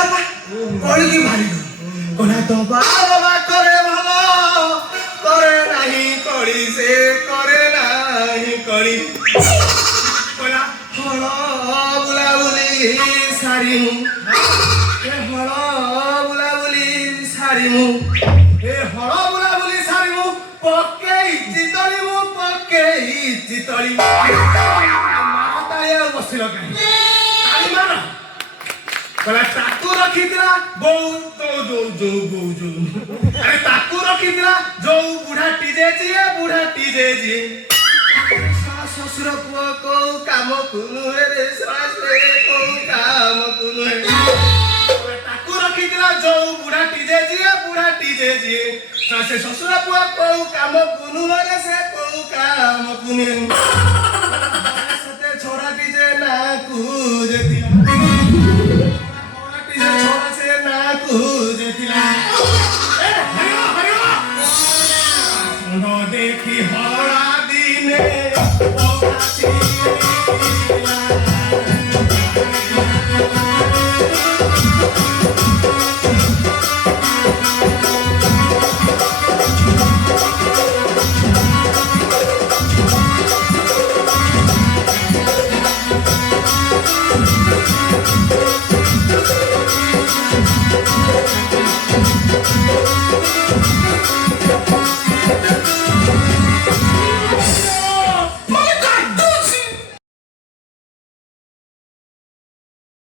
बापा कौन की मारी दो कोना तो बाबा करे भलो करे नहीं कड़ी से करे नहीं कड़ी कोना हलो बुला बुली सारी मु ए हलो बुला बुली सारी मु ए हलो बुला बुली सारी मु पके चितली मु पके चितली माताया बसिल काई ताली मार कला ताकू रखिदिला बौ तो जो बौ जो अरे ताकू रखिदिला जो बुढ़ाटी जे ससुर पुआ को काम कुनु रे सासे को काम कुनु ताकू रखिदिला जो बुढ़ाटी जे सासे ससुर पुआ को काम कुनु रे से को काम कुनु सते छोरा जे ना कुजेतिला छोरा से ना कुजेतिला ए हरियो सुनो देखी हरा दिने ओ